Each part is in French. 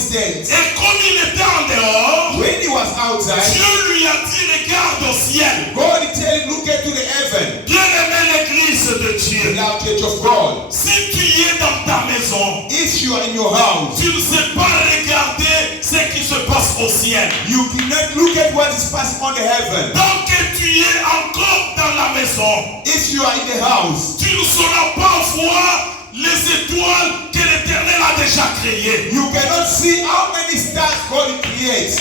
these things. Et comme il était en dehors, When he was outside, Dieu lui a dit, regarde au ciel. God tell him, look into the heaven. Bien-aimé l'église de Dieu, Now, church of God, si tu es dans ta maison, if you are in your house, tu ne sais pas regarder ce qui se passe au ciel. you cannot look at what is passing on the heaven. Tant que tu es encore dans la maison, If you are in the house, tu ne sauras pas voir les étoiles que l'Éternel a déjà créées. you cannot see how many stars God creates.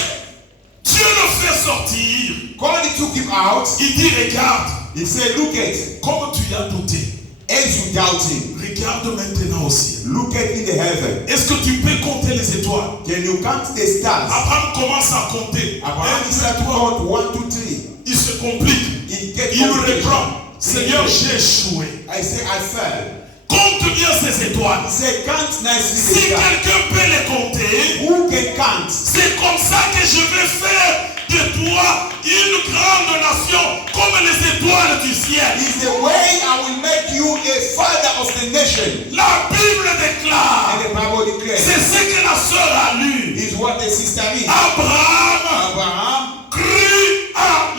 Dieu le fait sortir. God took him out. Il dit, regarde, He said, look at, comme tu as douté, as you doubting, regarde maintenant au ciel. look at in the heaven. Est-ce que tu peux compter les étoiles? Can you count the stars? Abraham commence à compter. Abraham Un, started deux, to trois. count 1, 2, 3. Il se complique. He get Il complicated. reprend. Seigneur, j'ai échoué. I say, I fell. Compte bien ces étoiles. He said, count nicely Si the stars. quelqu'un peut les compter, Who can count? c'est comme ça que je vais faire de toi une grande nation comme les étoiles du ciel. Is the way I will make you a father of the nation. La Bible déclare, And the Bible declares, c'est ce que la sœur a lu. is what the sister is. Abraham Abraham, crut à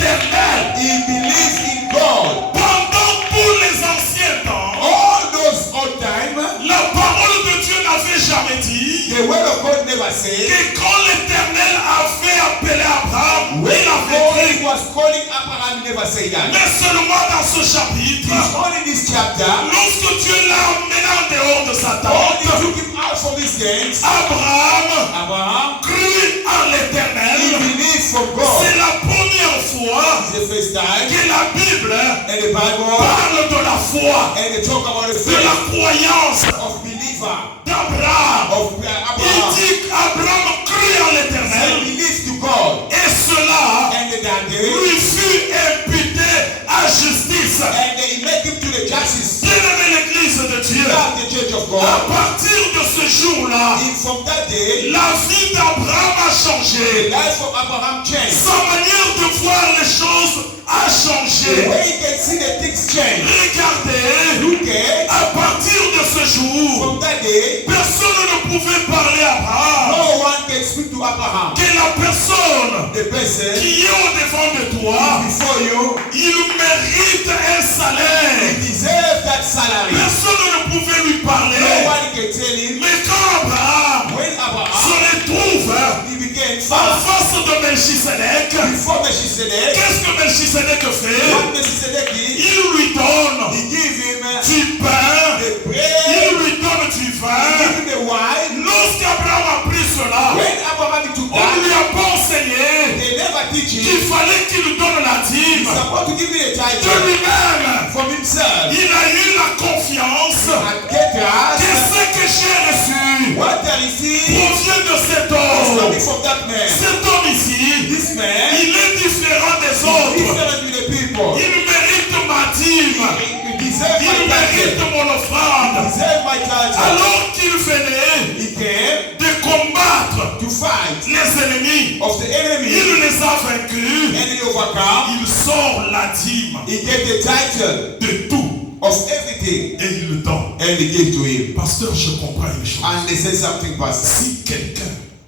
l'Éternel. he believes in God. Pendant tous les anciens temps, All those old time, la parole de Dieu n'avait jamais dit the word of God never said, que quand l'Éternel avait appelé Abraham, when il avait God dit, was calling Abraham, he never said that. mais seulement dans ce chapitre, It's only this chapter, lorsque Dieu l'a emmené en dehors de sa God tente, took him out from his dance. Abraham Abraham, crut en he l'Éternel. believed from God. C'est la première fois It's the first time, que la Bible and the Bible, parle de la foi, and they talk about the de faith la croyance of believer, d'Abraham. of Il Abraham. dit qu'Abraham crut en He l'Éternel believes to God, et cela and that day, lui fut imputé à justice. and they make him to the justice. Bien-aimé l'église de Dieu, Love the church of à God. partir de ce jour-là, And from that day, la vie d'Abraham a the changé. life of Abraham changed. Sa manière de voir les choses a The changé. way you can see the things change. Regardez, Look at, à partir de ce jour, from that day, personne ne pouvait parler à Abraham. no one can speak to Abraham. Que la personne The person qui est au devant de toi, before you, il mérite un he salaire. deserves that salary. Personne ne pouvait lui No parler. one can tell him. Mais quand Abraham When se Abraham, retrouve he became en fast face de Melchisedec, before Melchizedek. qu'est-ce que Melchisedec fait? What Melchizedek did, Il lui donne he gave him du pain, the il bread, lui donne du he vin. gave him the wine. Lorsqu'Abraham a pris cela, When Abraham took on ne lui that, a pas enseigné they never teach qu'il him. fallait qu'il donne la He's dîme supposed to give me a de title lui-même. from himself. Il a eu la confiance And get que that, ce que j'ai reçu what I received provient de cet is homme. coming from that man. Cet homme ici, This man il est différent des is autres. different to the people. Il mérite ma dîme. He deserves Il my mérite title. mon He offrande. deserves my title. Alors qu'il venait He came de combattre to fight les ennemis, of the enemy, il les a vaincus. and he overcome. Il sort la dîme He gave the title de tout of everything, et il le donne. and he gave to him. Pasteur, je comprends une chose. And they said something, Pastor. Si quelqu'un,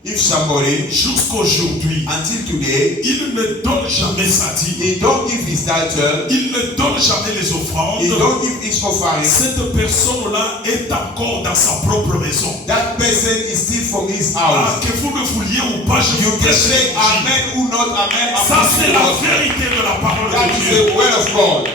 If somebody, jusqu'aujourd'hui, until today, il ne donne jamais sa dîme, he don't give his title, il ne donne jamais les he offrandes, don't give his offering, cette personne-là est encore dans sa propre maison. that person is still from his Ah, house. que vous le vouliez ou pas, je You vous can prêche say l'évangile. amen or not amen. Ça, c'est la Amen. vérité de la parole That de is Dieu. the word of God.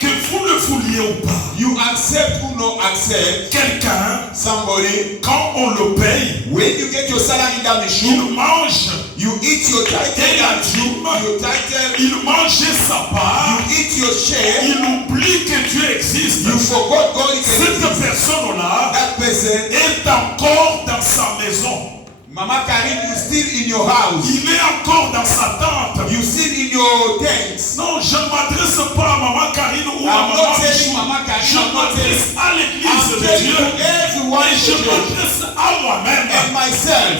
Que vous le vouliez ou pas, You accept or not accept quelqu'un, somebody. quand on le paye, When you get your salary down the shoe, il mange, you eat your title et la down the shoe, dîme, your title, il mange sa part, you eat your share, il oublie que Dieu existe. you forgot God is Cette exists. personne-là That person, est encore dans sa maison. Mama Karim, you still in your house. Il est encore dans sa tente. You still in your tent. Non, je ne m'adresse pas à Maman Karine ou à I'm Maman not telling Michou. Mama Karim, Je I'm not telling. m'adresse à l'église I'm de telling Dieu. to everyone Et in je the church m'adresse à moi-même. and myself.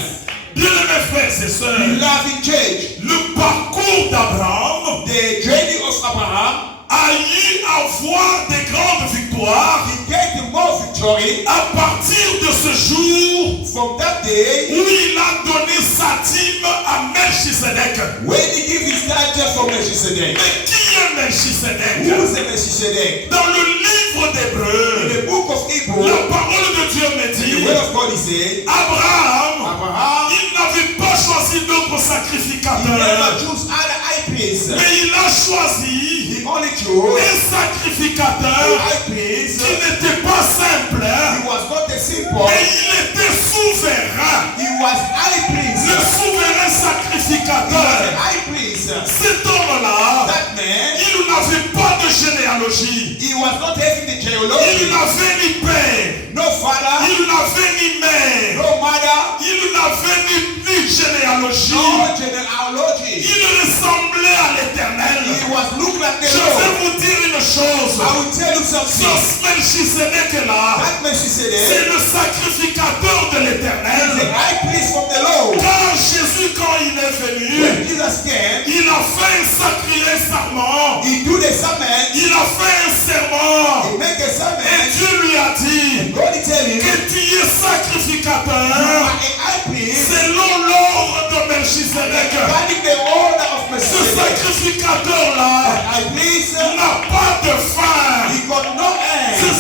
Bien-aimés frères et sœurs, Beloved church, le parcours d'Abraham the journey of Abraham, a eu à voir des grandes victoires. he get more victory À partir de ce jour, from that day. day où il a donné sa dîme à Melchisedec. when he gave his tithe for Melchizedek. Mais qui est Melchisedec? Who is Melchizedek? Dans le livre In d'Hébreux, the book of Hebrew, la parole de Dieu me the dit, word of God is saying, Abraham, Abraham, il n'avait pas choisi d'autres he sacrificateurs, never chose other high priest. mais il a choisi He only chose un a sacrificateur high priest. qui n'était pas simple, He was not a simple. mais il était souverain. He was high priest. Le souverain He was a sacrificateur. high priest. Cet homme-là, That man, il n'avait pas de généalogie. he was not having the Il genealogy. n'avait ni père. No father, Il n'avait ni mère. no mother, Il n'avait ni généalogie. no genealogy. Il ressemblait à l'Éternel. He was looked like Je the vais Lord. vous dire une chose. I will tell you something. Ce Melchisedec-là, That Melchizedek c'est le sacrificateur de is the l'Éternel. high priest from the Lord. Car Jésus, quand il est venu, When Jesus came, il a fait un sacré serment. he do the sermon. Il a fait un serment. He make a Et sermon. Dieu lui a dit God is telling him, que tu es you sacrificateur are a high priest. selon l'ordre de Melchisedec. Regarding the order of Ce Melchizedek. sacrificateur-là High priest, n'a pas de fin. he got no Ce end.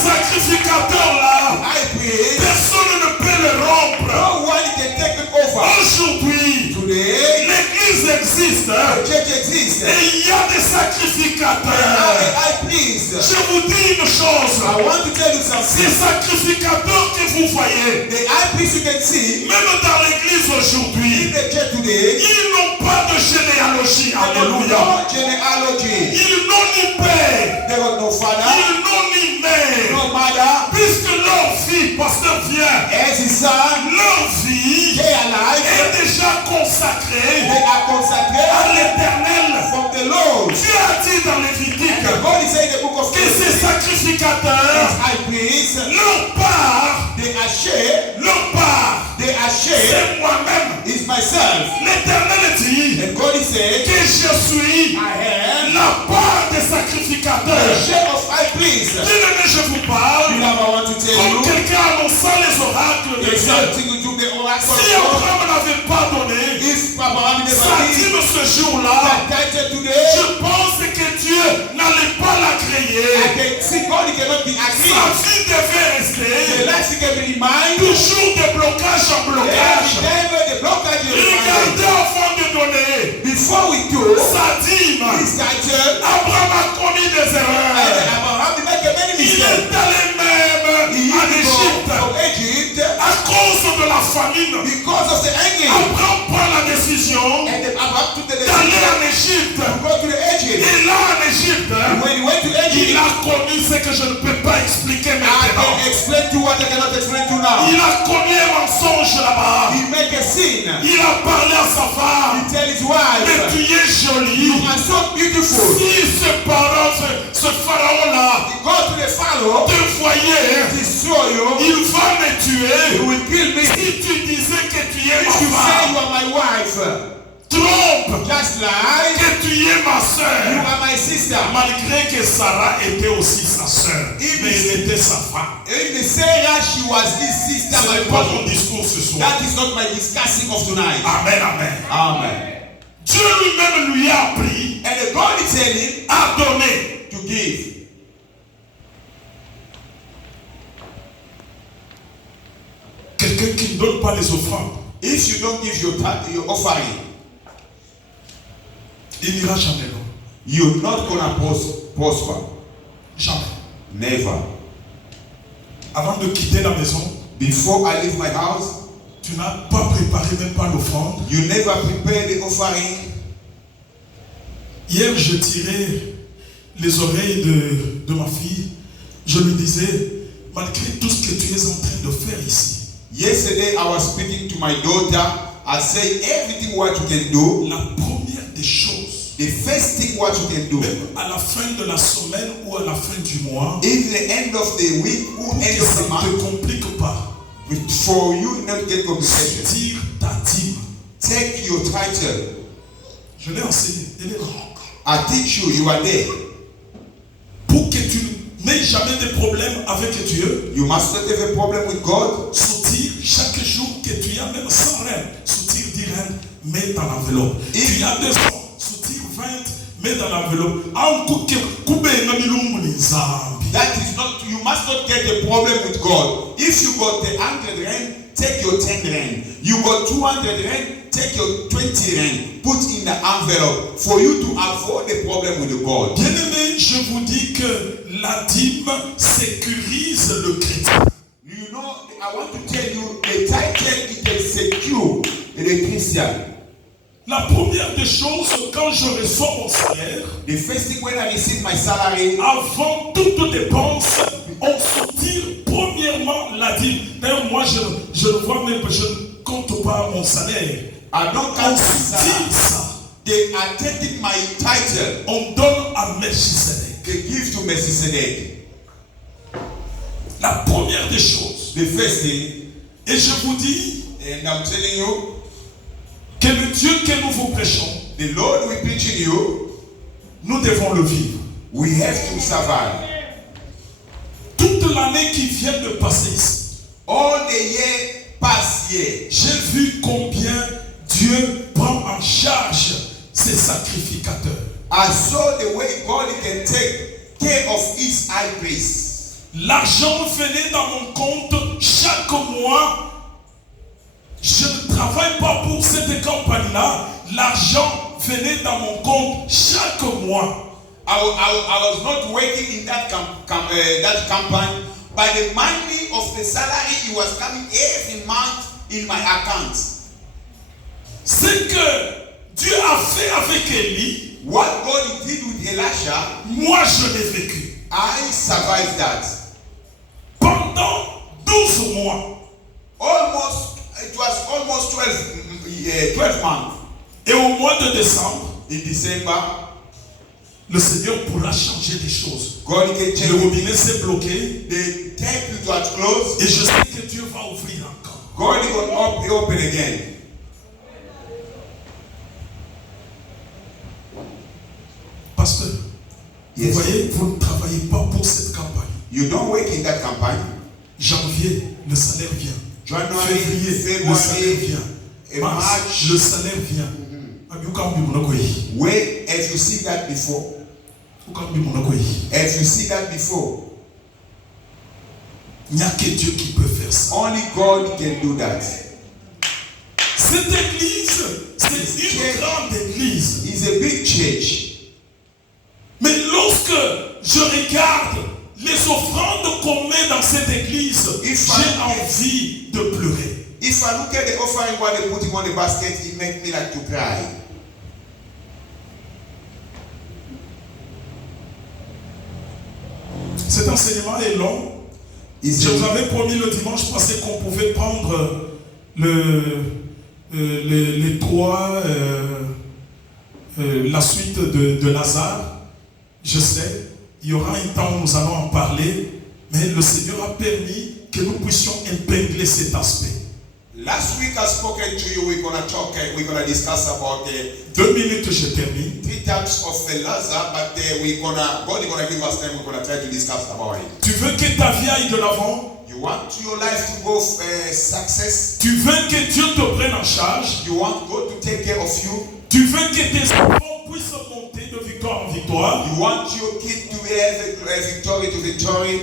sacrificateur-là, High priest, personne ne peut le rompre. no one can take it over. Aujourd'hui, Today, l'Église existe the church exists. et il y a des There are sacrificateurs. a high priest. Je vous dis une chose, I want to tell you ces something. sacrificateurs que vous voyez, The high priest you can see même dans l'Église in aujourd'hui, the church today, ils n'ont pas de généalogie. they got Alléluia. no genealogy. Ils n'ont ni père, They got no father, ils n'ont ni mère. no mother. Puisque leur vie, pasteur vient, As his son, leur vie their life, est déjà consacrée they are à consecrated l'Éternel. from the Lord. Dieu a dit dans Lévitique And the God is saying in the book of que ces Leviticus, sacrificateurs, high priest, leur part, they are shared, leur part, they are shared, c'est moi-même. is myself. L'Éternel dit And God is saying, que je suis I am la part des the sacrificateurs. share of high priest. Bien-aimé, je vous parle You know what I want to tell comme you? quelqu'un annonçant les oracles de There's Dieu. something to do the oracle Si of God. Abraham n'avait pas donné If Abraham never sa did dîme ce jour-là, that title today, je pense que Dieu n'allait pas la I créer. can see God cannot be Sa agreed. vie devait The rester life can be reminded. toujours de blocage en Every blocage. time the blockage is reminded. Regardez avant de donner Before we do sa dîme, this title, Abraham a commis des and erreurs. Abraham did make a many Il mistakes. est allé même He en used to Égypte go from Egypt à cause de la famine. because of the hanging. Abraham prend la décision And then Abraham took the d'aller decision en Égypte. to go to the Egypt. Et là en Égypte, When he went to il Egypt, a commis ce que je ne peux pas expliquer I maintenant. can explain to what I cannot explain to now. Il a commis un mensonge là-bas. He make a sin. Il a parlé à sa femme. He tell his Mais wife, tu es you jolie. are so beautiful. Si ce pharaon-là He go to the Pharaoh, te voyait, destroy you, il va me he tuer. will kill me. Si tu disais que tu es If you ma say you femme, are my wife, trompe just lie, que tu es ma you soeur. are my sister. Malgré que Sarah était aussi sa soeur, mais elle était sa femme. If they say that she was his sister, Ce my n'est pas brother, mon discours ce soir. that is not my discussing of tonight. Amen, amen. Amen. Dieu lui-même lui a appris And the God is telling à donner. to give. Quelqu'un qui ne donne pas les offrandes, If you don't give your offering, il n'ira jamais loin. you're not gonna prosper. Jamais. Never. Avant de quitter la maison, Before I leave my house, tu n'as pas préparé même pas l'offrande. you never prepare the offering. Hier, je tirais les oreilles de ma fille. Je lui disais, malgré tout ce que tu es en train de faire ici, Yesterday I was speaking to my daughter. I say everything what you can do. la première des choses, The first thing what you can do. même à la fin de la semaine ou à la fin du mois, In the end of the week or pour end que of ça the ne month, te complique pas, for you not get complications, tire ta dîme. take your title. Je l'ai enseigné. Elle est là. I teach you. You are there. Pour que tu n'aies jamais de problème avec Dieu, You must not have a problem with God. sortir chaque jour que tu as même 100 reines, soutire 10 reines, mets dans l'enveloppe. Tu as 200, soutire 20, mets dans l'enveloppe. That is not, you must not get a problem with God. If you got the 100 rand, take your 10 rand. You got 200 rand, take your 20 rand. Put in the envelope for you to avoid the problem with God. Bien-aimé, je vous dis que la dîme sécurise le chrétien. You know, I want to tell you, the title is a secure the Christian. La première des choses, quand je reçois mon salaire, The first thing when I receive my salary, avant toute dépense, on soutire premièrement la dîme. D'ailleurs, moi, je ne vois même pas, je ne compte pas mon salaire. I don't On count my soutire salary. ça. They are taking my title. On donne à Melchisedec. They give to Melchizedek. La première des choses. The first thing, Et je vous dis and I'm telling you, que le Dieu que nous vous prêchons, the Lord we preaching you, nous devons le vivre. we have to survive. Toute l'année qui vient de passer ici, All the year, past year, j'ai vu combien Dieu prend en charge ses sacrificateurs. I saw the way God can take care of his high priest. L'argent venait dans mon compte chaque mois. Je ne travaille pas pour cette campagne-là. L'argent venait dans mon compte chaque mois. I was not working in that that campaign, but the money of the salary it was coming every month in my account. Ce que Dieu a fait avec Élie, What God did with Elisha, moi je l'ai vécu. I survived that. Pendant 12 mois. It was almost 12 months. Et au mois de décembre, In December, le Seigneur pourra changer des choses. God can Le change. robinet s'est bloqué The temple was closed. et je sais que Dieu va ouvrir encore. God will open again. Pasteur, Yes. vous voyez, vous ne travaillez pas pour cette campagne. You don't work in that campaign. Janvier, le salaire vient. January, Février, le salaire February, vient. March. Mars, le salaire vient. Where have you seen that before? Have you seen that before? Il n'y a que Dieu qui peut faire ça. Only God can do that. Cette église, c'est une grande église. It's a big church. Mais lorsque je regarde les offrandes qu'on met dans cette église, j'ai envie de pleurer. If I look at the offering what they're putting on the basket, it makes me like to cry. Cet enseignement est long. Je vous avais promis le dimanche passé qu'on pouvait prendre les trois, la suite de Lazare. Je sais, il y aura un temps où nous allons en parler, mais le Seigneur a permis que nous puissions épingler cet aspect. Last week I spoken to you. We're gonna discuss about the 2 minutes, je termine. 3 types of the Lazarus, but God is gonna give us time. We're gonna try to discuss about it. Tu veux que ta vie aille de l'avant? You want your life to go success. Tu veux que Dieu te prenne en charge? You want God to take care of you. Tu veux que tes enfants puissent monter de victoire en victoire? You want your kid to have a victory to victory.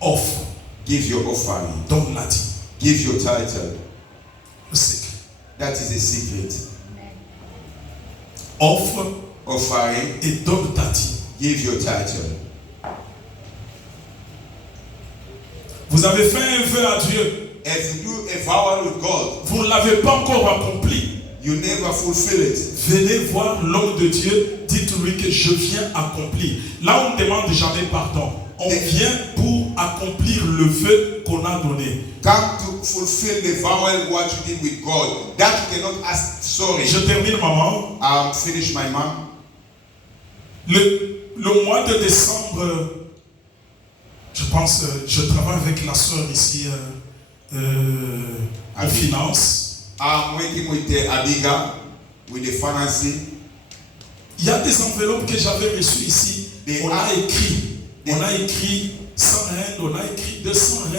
Offre. Give your offering. Donne la dîme. Give your title. Le secret. That is a secret. Offre Offering. et donne ta dîme. Give your title. Vous avez fait un vœu à Dieu. As you do a vow with God, Vous ne l'avez pas encore accompli. you never fulfill it. Venez voir l'homme de Dieu. Dites-lui que je viens accomplir. Là, on ne demande jamais pardon. On vient pour accomplir le vœu qu'on a donné. Come to fulfill the vow what you did with God. That you cannot ask sorry. Je termine, maman. Finish my mom. Le mois de décembre, je pense, je travaille avec la soeur ici en finance. I'm working with Abiga, with the financing. Il y a des enveloppes que j'avais reçues ici. On a écrit 100 rand, on a écrit 200 rand.